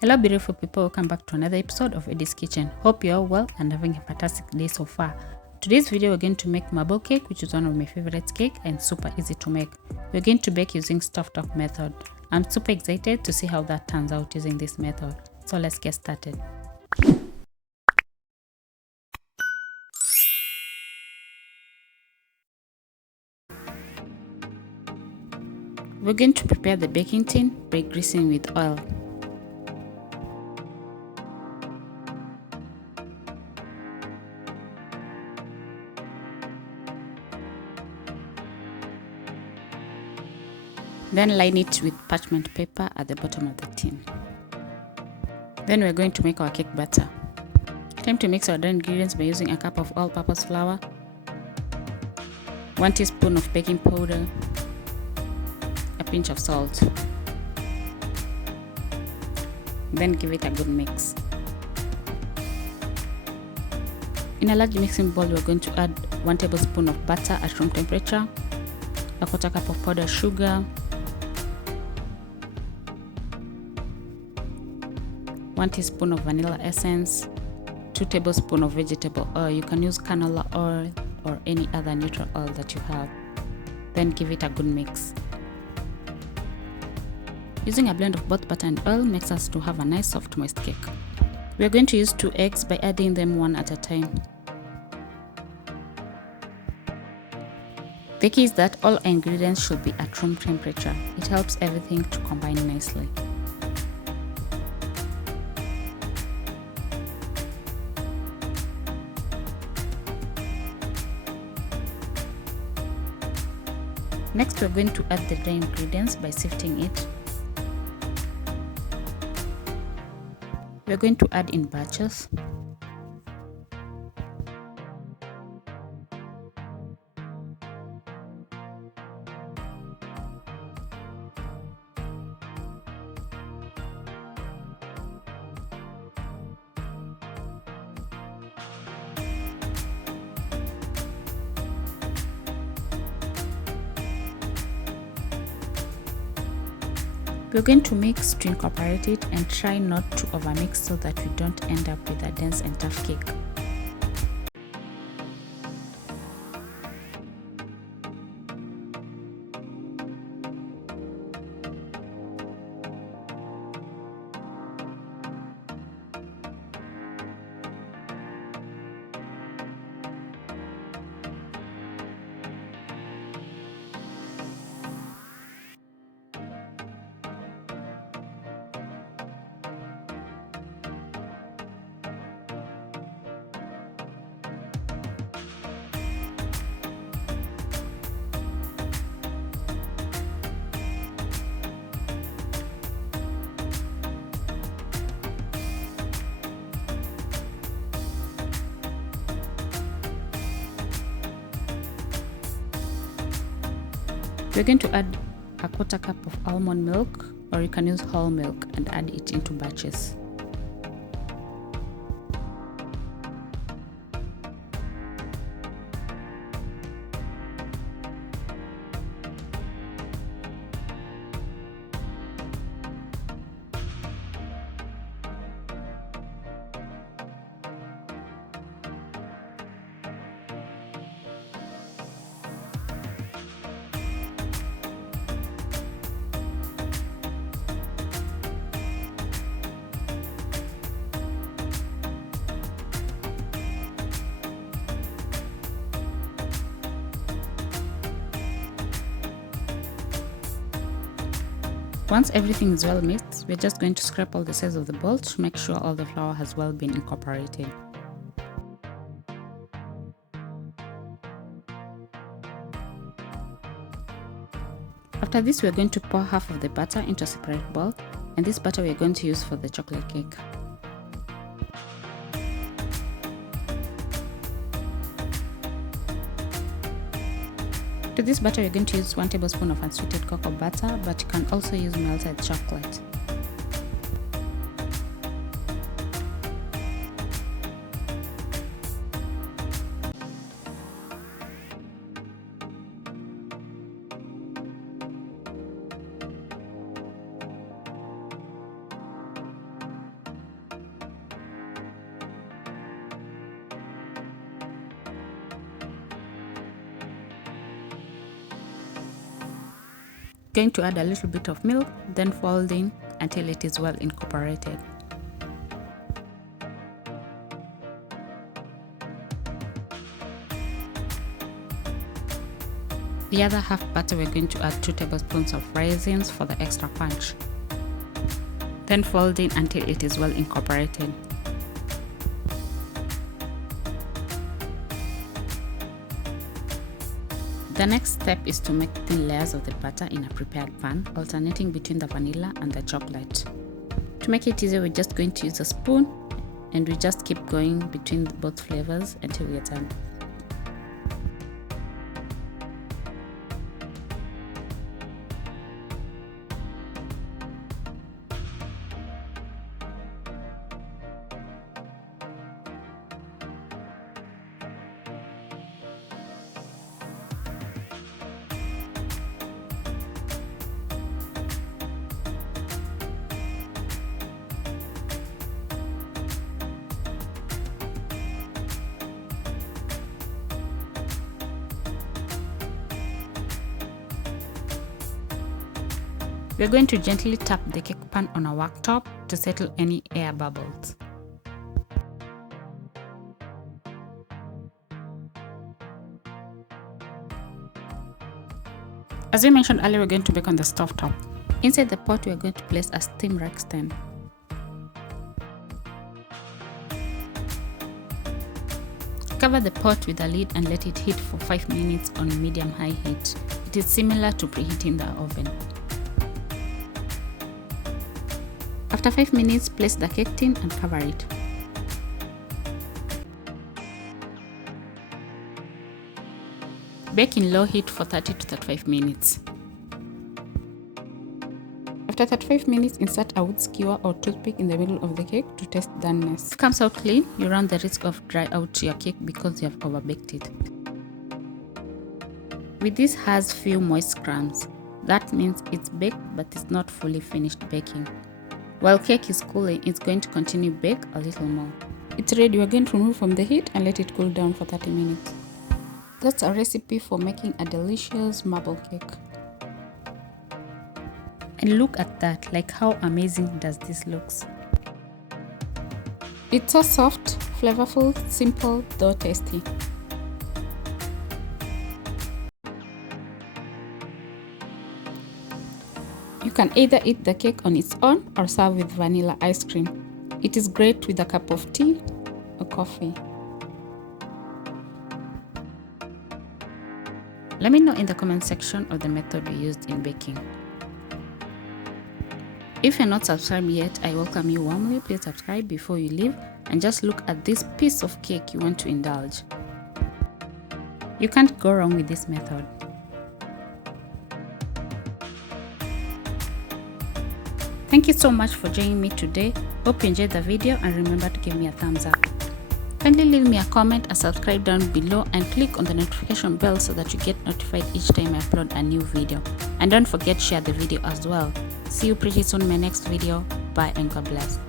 Hello beautiful people, welcome back to another episode of Eddie's Kitchen. Hope you're all well and having a fantastic day so far. Today's video we're going to make marble cake, which is one of my favorite cake and super easy to make. We're going to bake using top.Thank method. I'm super excited to see how that turns out using this method. So let's get started. We're going to prepare the baking tin by greasing with oil. Then line it with parchment paper at the bottom of the tin. Then we're going to make our cake batter. Time to mix our dry ingredients by using a cup of all-purpose flour, 1 teaspoon of baking powder, a pinch of salt. Then give it a good mix. In a large mixing bowl, we're going to add 1 tablespoon of butter at room temperature, a quarter cup of powdered sugar, 1 teaspoon of vanilla essence, 2 tablespoons of vegetable oil. You can use canola oil or any other neutral oil that you have. Then give it a good mix. Using a blend of both butter and oil makes us to have a nice soft moist cake. We are going to use 2 eggs by adding them one at a time. The key is that all ingredients should be at room temperature. It helps everything to combine nicely. Next, we're going to add the dry ingredients by sifting it. We're going to add in batches. We're going to mix to incorporate it and try not to overmix so that we don't end up with a dense and tough cake. We're going to add a quarter cup of almond milk, or you can use whole milk, and add it into batches. Once everything is well mixed, we're just going to scrape all the sides of the bowl to make sure all the flour has well been incorporated. After this, we're going to pour half of the batter into a separate bowl, and this batter we're going to use for the chocolate cake. To this batter, we're going to use 1 tablespoon of unsweetened cocoa butter, but you can also use melted chocolate. Going to add a little bit of milk, then fold in until it is well incorporated. The other half batter, we're going to add 2 tablespoons of raisins for the extra punch. Then fold in until it is well incorporated. The next step is to make thin layers of the batter in a prepared pan, alternating between the vanilla and the chocolate. To make it easier, we're just going to use a spoon and we just keep going between both flavors until we're done. We're going to gently tap the cake pan on a worktop to settle any air bubbles. As we mentioned earlier, we're going to bake on the stove top. Inside the pot, we're going to place a steam rack stand. Cover the pot with a lid and let it heat for 5 minutes on medium-high heat. It is similar to preheating the oven. After 5 minutes, place the cake tin and cover it. Bake in low heat for 30 to 35 minutes. After 35 minutes, insert a wood skewer or toothpick in the middle of the cake to test doneness. If it comes out clean, you run the risk of dry out your cake because you have overbaked it. With this has few moist crumbs. That means it's baked but it's not fully finished baking. While cake is cooling, it's going to continue bake a little more. It's ready. We're going to remove from the heat and let it cool down for 30 minutes. That's a recipe for making a delicious marble cake. And look at that, like how amazing does this looks. It's so soft, flavorful, simple, though tasty. You can either eat the cake on its own or serve with vanilla ice cream. It is great with a cup of tea or coffee. Let me know in the comment section of the method you used in baking. If you're not subscribed yet, I welcome you warmly. Please subscribe before you leave and just look at this piece of cake you want to indulge. You can't go wrong with this method. Thank you so much for joining me today. Hope you enjoyed the video and remember to give me a thumbs up. Kindly leave me a comment and subscribe down below and click on the notification bell so that you get notified each time I upload a new video. And don't forget to share the video as well. See you pretty soon in my next video. Bye and God bless.